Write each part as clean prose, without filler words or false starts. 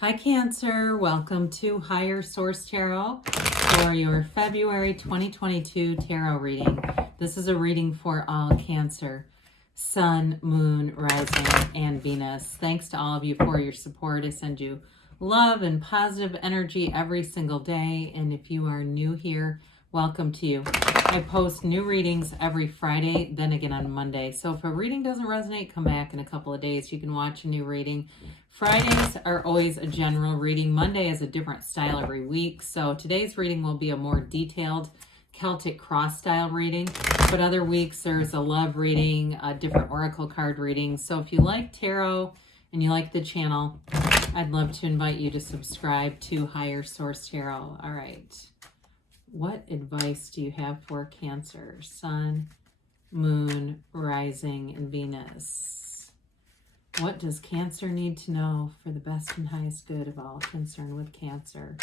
Hi Cancer, welcome to Higher Source Tarot for your February 2022 tarot reading. This is a reading for all Cancer, Sun, Moon, Rising, and Venus. Thanks to all of you for your support. I send you love and positive energy every single day. And if you are new here, welcome to you. I post new readings every Friday, then again on Monday. So if a reading doesn't resonate, come back in a couple of days. You can watch a new reading. Fridays are always a general reading. Monday is a different style every week. So today's reading will be a more detailed Celtic cross style reading. But other weeks there's a love reading, a different oracle card reading. So if you like tarot and you like the channel, I'd love to invite you to subscribe to Higher Source Tarot. All right. What advice do you have for Cancer, Sun, Moon, Rising, and Venus? What does Cancer need to know for the best and highest good of all concerned with Cancer?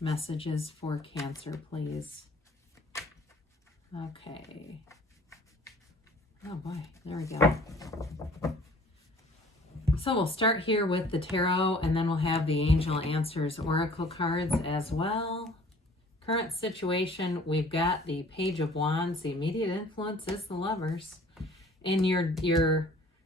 Messages for Cancer, please. Okay. Oh boy, there we go. So we'll start here with the tarot, and then we'll have the Angel Answers Oracle cards as well. Current situation, we've got the Page of Wands. The immediate influence is the Lovers. In your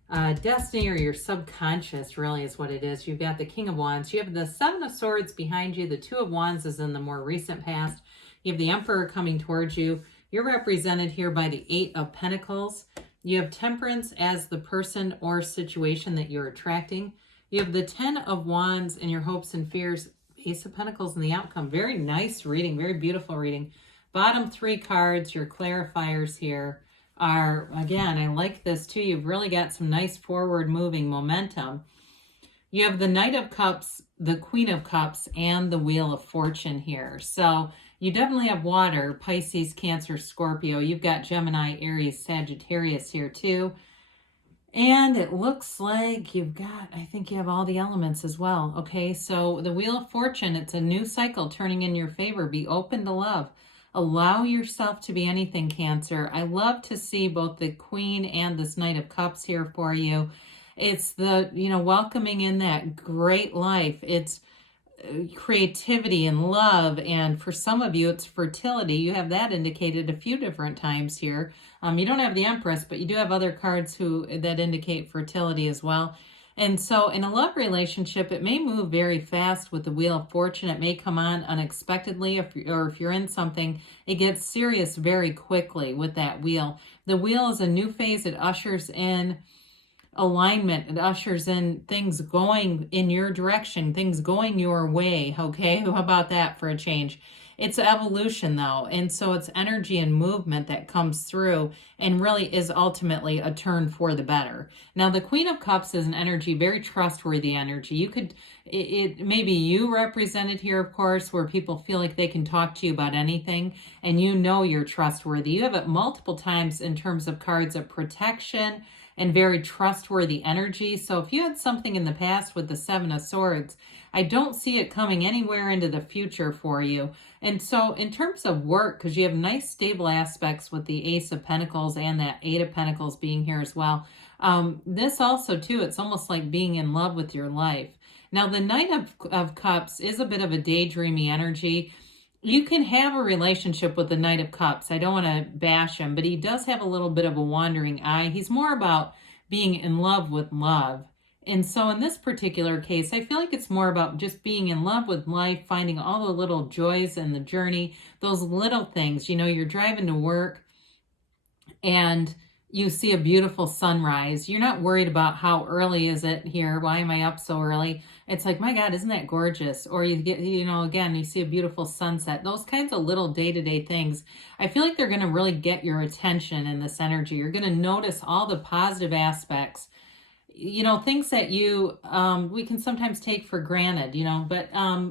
destiny or your subconscious really is what it is. You've got the King of Wands. You have the Seven of Swords behind you. The Two of Wands is in the more recent past. You have the Emperor coming towards you. You're represented here by the Eight of Pentacles. You have Temperance as the person or situation that you're attracting. You have the Ten of Wands and your hopes and fears. Ace of Pentacles and the outcome. Very nice reading, very beautiful reading. Bottom three cards, your clarifiers here are, again, I like this too. You've really got some nice forward moving momentum. You have the Knight of Cups, the Queen of Cups, and the Wheel of Fortune here. So you definitely have water, Pisces, Cancer, Scorpio. You've got Gemini, Aries, Sagittarius here too. And it looks like you've got, I think you have all the elements as well. Okay, so the Wheel of Fortune, it's a new cycle turning in your favor. Be open to love. Allow yourself to be anything, Cancer. I love to see both the Queen and this Knight of Cups here for you. It's the, welcoming in that great life. It's creativity and love, and for some of you it's fertility. You have that indicated a few different times here. You don't have the Empress, but you do have other cards that indicate fertility as well. And so in a love relationship, it may move very fast with the Wheel of Fortune. It may come on unexpectedly, or if you're in something, it gets serious very quickly with that wheel. The wheel is a new phase. It ushers in alignment. It ushers in things going in your direction, things going your way. Okay, how about that for a change? It's evolution though, and so it's energy and movement that comes through and really is ultimately a turn for the better. Now the Queen of Cups is an energy, very trustworthy energy. You could, it maybe you represented here, of course, where people feel like they can talk to you about anything and you're trustworthy. You have it multiple times in terms of cards of protection and very trustworthy energy. So if you had something in the past with the Seven of Swords, I don't see it coming anywhere into the future for you. And so in terms of work, because you have nice stable aspects with the Ace of Pentacles and that Eight of Pentacles being here as well. This also too, it's almost like being in love with your life. Now the Knight of Cups is a bit of a daydreamy energy. You can have a relationship with the Knight of Cups. I don't want to bash him, but he does have a little bit of a wandering eye. He's more about being in love with love. And so in this particular case, I feel like it's more about just being in love with life, finding all the little joys in the journey, those little things. You're driving to work and you see a beautiful sunrise. You're not worried about how early is it here? Why am I up so early? It's like, my God, isn't that gorgeous? Or you get, again, you see a beautiful sunset. Those kinds of little day-to-day things, I feel like they're going to really get your attention in this energy. You're going to notice all the positive aspects, things that we can sometimes take for granted, but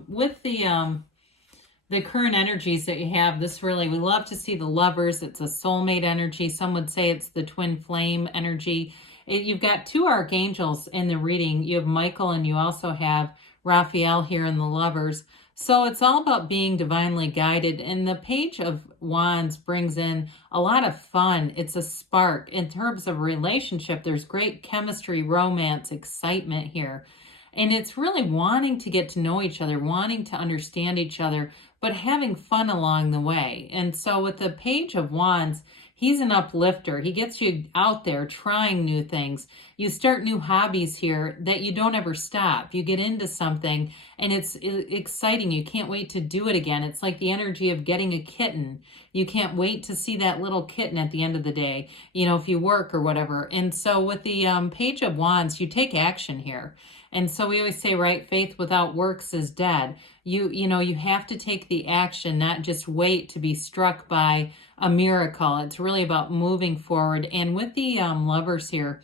with the current energies that you have, we love to see the Lovers. It's a soulmate energy. Some would say it's the twin flame energy. You've got two archangels in the reading. You have Michael and you also have Raphael here in the Lovers. So it's all about being divinely guided. And the Page of Wands brings in a lot of fun. It's a spark. In terms of relationship, there's great chemistry, romance, excitement here. And it's really wanting to get to know each other, wanting to understand each other, but having fun along the way. And so with the Page of Wands, he's an uplifter. He gets you out there trying new things. You start new hobbies here that you don't ever stop. You get into something and it's exciting. You can't wait to do it again. It's like the energy of getting a kitten. You can't wait to see that little kitten at the end of the day, you know, if you work or whatever. And so with the Page of Wands, you take action here. And so we always say, right, faith without works is dead. You know, you have to take the action, not just wait to be struck by a miracle. It's really about moving forward. And with the Lovers here,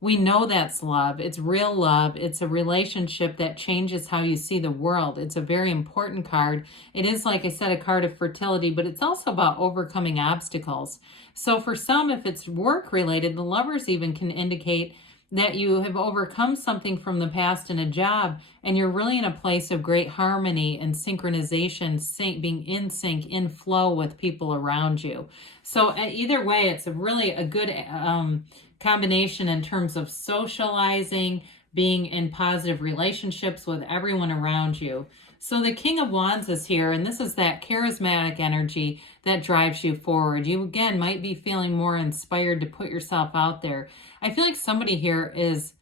we know that's love. It's real love. It's a relationship that changes how you see the world. It's a very important card. It is, like I said, a card of fertility, but it's also about overcoming obstacles. So for some, if it's work related, the Lovers even can indicate that you have overcome something from the past in a job, and you're really in a place of great harmony and synchronization, being in sync, in flow with people around you. So either way, it's really a good combination in terms of socializing, being in positive relationships with everyone around you. So the King of Wands is here, and this is that charismatic energy that drives you forward. You, again, might be feeling more inspired to put yourself out there. I feel like somebody here is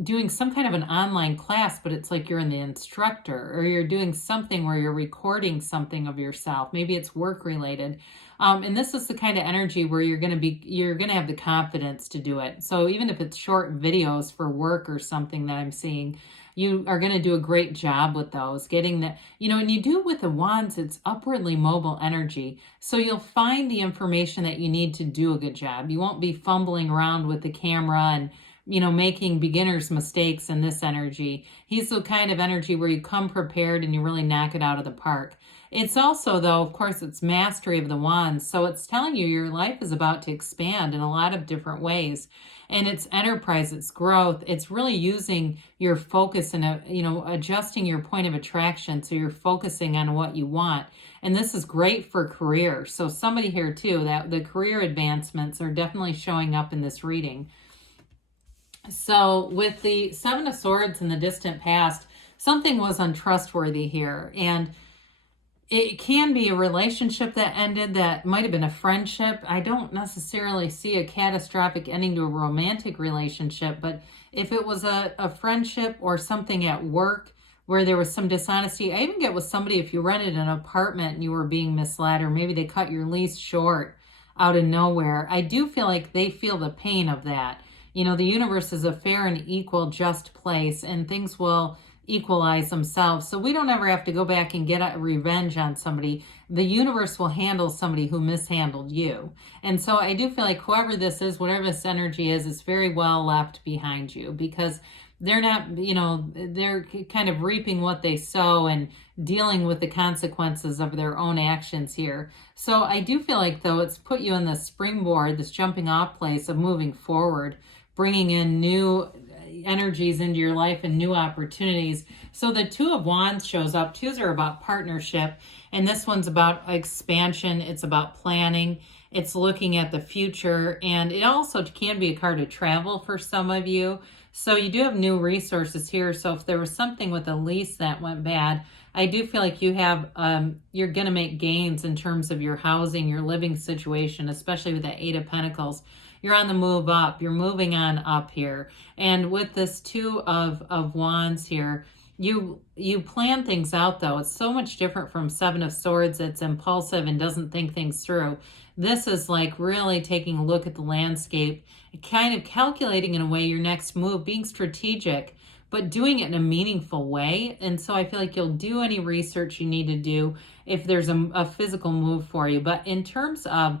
doing some kind of an online class, but it's like you're in the instructor, or you're doing something where you're recording something of yourself. Maybe it's work related. And this is the kind of energy where you're going to have the confidence to do it. So even if it's short videos for work or something that I'm seeing, you are going to do a great job with those, getting that, you know, and you do with the Wands, it's upwardly mobile energy. So you'll find the information that you need to do a good job. You won't be fumbling around with the camera and, you know, making beginner's mistakes in this energy. He's the kind of energy where you come prepared and you really knock it out of the park. It's also, though, of course, it's mastery of the Wands. So it's telling you your life is about to expand in a lot of different ways. And it's enterprise, it's growth. It's really using your focus and, you know, adjusting your point of attraction. So you're focusing on what you want. And this is great for career. So somebody here, too, that the career advancements are definitely showing up in this reading. So with the Seven of Swords in the distant past, something was untrustworthy here. And it can be a relationship that ended, that might have been a friendship. I don't necessarily see a catastrophic ending to a romantic relationship, but if it was a friendship or something at work where there was some dishonesty, I even get with somebody, if you rented an apartment and you were being misled, or maybe they cut your lease short out of nowhere, I do feel like they feel the pain of that. You know, the universe is a fair and equal, just place, and things will equalize themselves. So we don't ever have to go back and get a revenge on somebody. The universe will handle somebody who mishandled you. And so I do feel like whoever this is, whatever this energy is very well left behind you, because they're not, you know, they're kind of reaping what they sow and dealing with the consequences of their own actions here. So I do feel like, though, it's put you in the springboard, this jumping off place of moving forward, bringing in new energies into your life and new opportunities. So the Two of Wands shows up. Twos are about partnership, and this one's about expansion. It's about planning. It's looking at the future, and it also can be a card of travel for some of you. So you do have new resources here. So if there was something with a lease that went bad, I do feel like you have, you're going to make gains in terms of your housing, your living situation, especially with the Eight of Pentacles. You're on the move up. You're moving on up here. And with this Two of Wands here, you plan things out, though. It's so much different from Seven of Swords that's impulsive and doesn't think things through. This is like really taking a look at the landscape, kind of calculating in a way your next move, being strategic, but doing it in a meaningful way. And so I feel like you'll do any research you need to do if there's a physical move for you. But in terms of,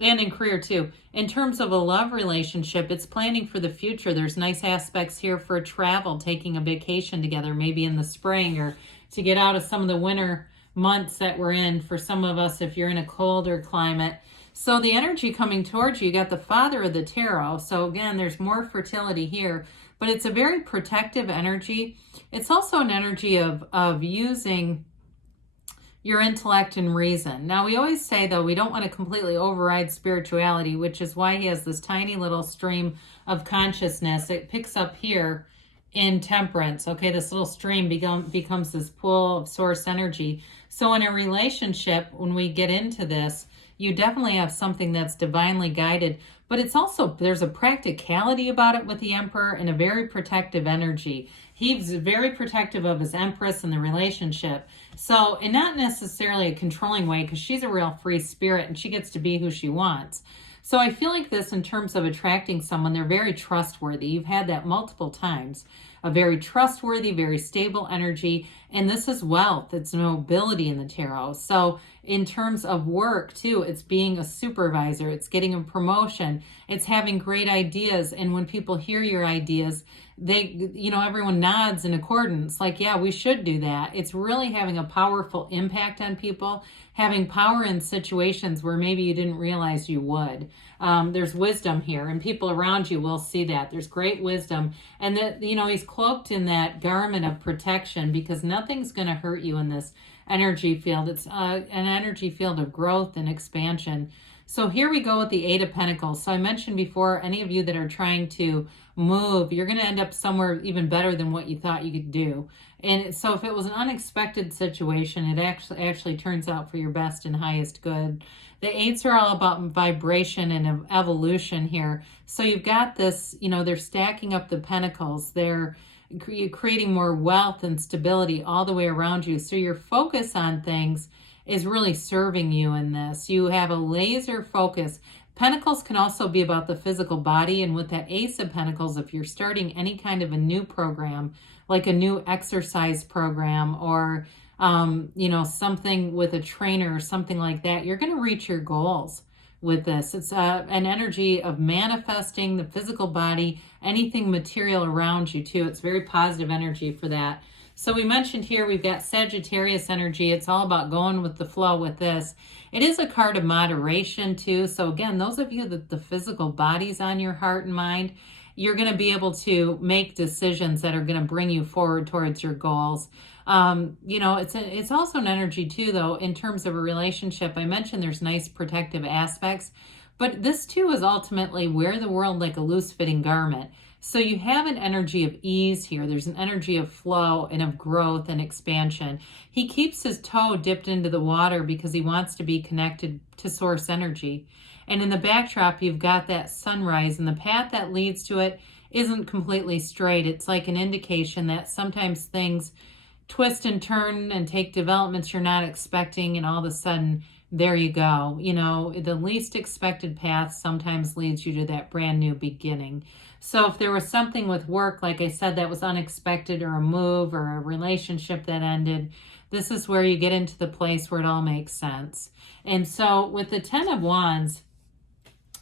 and in career too, in terms of a love relationship, it's planning for the future. There's nice aspects here for travel, taking a vacation together, maybe in the spring, or to get out of some of the winter months that we're in. For some of us, if you're in a colder climate. So the energy coming towards you got the Father of the Tarot. So again, there's more fertility here, but it's a very protective energy. It's also an energy of using your intellect and reason. Now, we always say, though, we don't want to completely override spirituality, which is why he has this tiny little stream of consciousness. It picks up here in Temperance. Okay, this little stream becomes this pool of source energy. So in a relationship, when we get into this, you definitely have something that's divinely guided, but it's also, there's a practicality about it with the Emperor and a very protective energy. He's very protective of his Empress and the relationship. So, and not necessarily a controlling way, because she's a real free spirit and she gets to be who she wants. So I feel like this in terms of attracting someone, they're very trustworthy. You've had that multiple times. A very trustworthy, very stable energy. And this is wealth. It's mobility in the tarot. So in terms of work too, it's being a supervisor. It's getting a promotion. It's having great ideas. And when people hear your ideas, they, everyone nods in accordance. Like, yeah, we should do that. It's really having a powerful impact on people, having power in situations where maybe you didn't realize you would. There's wisdom here, and people around you will see that. There's great wisdom. And that, he's cloaked in that garment of protection, because nothing's going to hurt you in this energy field. It's an energy field of growth and expansion. So here we go with the Eight of Pentacles. So I mentioned before, any of you that are trying to move, you're going to end up somewhere even better than what you thought you could do. And so if it was an unexpected situation, it actually turns out for your best and highest good. The eights are all about vibration and evolution here. So you've got this, they're stacking up the pentacles. They're creating more wealth and stability all the way around you. So your focus on things is really serving you in this. You have a laser focus. Pentacles can also be about the physical body. And with that Ace of Pentacles, if you're starting any kind of a new program, like a new exercise program or, something with a trainer or something like that, you're going to reach your goals with this. It's an energy of manifesting the physical body, anything material around you too. It's very positive energy for that. So we mentioned here we've got Sagittarius energy. It's all about going with the flow with this. It is a card of moderation too. So again, those of you that the physical body's on your heart and mind, you're going to be able to make decisions that are going to bring you forward towards your goals. It's also an energy too, though, in terms of a relationship. I mentioned there's nice protective aspects, but this too is ultimately wear the world like a loose fitting garment. So you have an energy of ease here. There's an energy of flow and of growth and expansion. He keeps his toe dipped into the water because he wants to be connected to source energy. And in the backdrop, you've got that sunrise, and the path that leads to it isn't completely straight. It's like an indication that sometimes things twist and turn and take developments you're not expecting, and all of a sudden, there you go. The least expected path sometimes leads you to that brand new beginning. So if there was something with work, like I said, that was unexpected, or a move or a relationship that ended, this is where you get into the place where it all makes sense. And so with the Ten of Wands,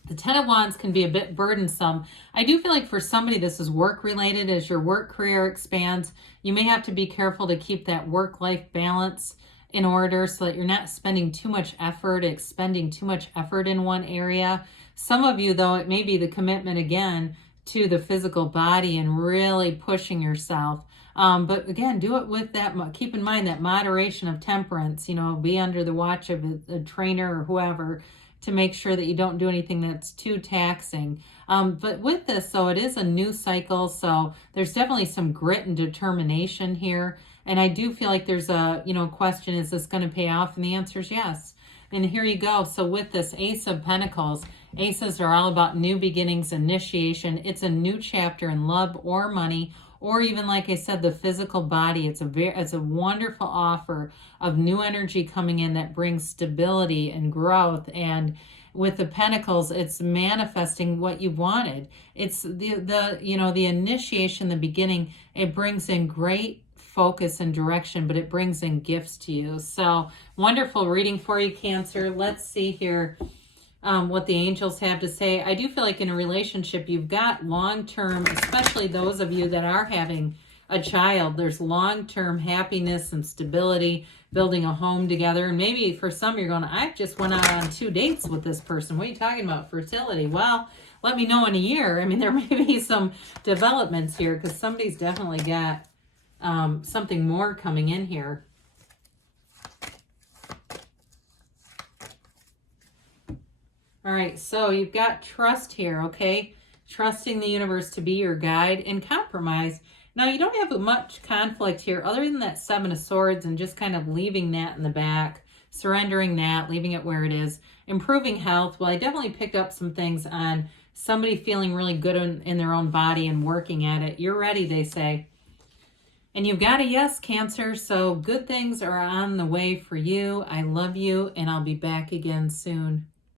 the Ten of Wands can be a bit burdensome. I do feel like for somebody this is work related. As your work career expands, you may have to be careful to keep that work-life balance in order so that you're not spending too much effort, expending too much effort in one area. Some of you, though, it may be the commitment again to the physical body and really pushing yourself. But again, do it with that. Keep in mind that moderation of temperance, be under the watch of a trainer or whoever to make sure that you don't do anything that's too taxing. But with this, so it is a new cycle. So there's definitely some grit and determination here. And I do feel like there's a, question, is this going to pay off? And the answer is yes. And here you go. So with this Ace of Pentacles, aces are all about new beginnings, initiation. It's a new chapter in love or money, or even, like I said, the physical body. It's a wonderful offer of new energy coming in that brings stability and growth. And with the Pentacles, it's manifesting what you wanted. It's the initiation, the beginning. It brings in great focus and direction, but it brings in gifts to you. So wonderful reading for you, Cancer. Let's see here what the angels have to say. I do feel like in a relationship, you've got long-term, especially those of you that are having a child, there's long-term happiness and stability, building a home together. And maybe for some, you're going, I just went out on 2 dates with this person. What are you talking about? Fertility. Well, let me know in a year. I mean, there may be some developments here because somebody's definitely got something more coming in here. All right, so you've got trust here, okay? Trusting the universe to be your guide, and compromise. Now, you don't have much conflict here other than that Seven of Swords and just kind of leaving that in the back, surrendering that, leaving it where it is, improving health. Well, I definitely picked up some things on somebody feeling really good in their own body and working at it. You're ready, they say. And you've got a yes, Cancer, so good things are on the way for you. I love you, and I'll be back again soon.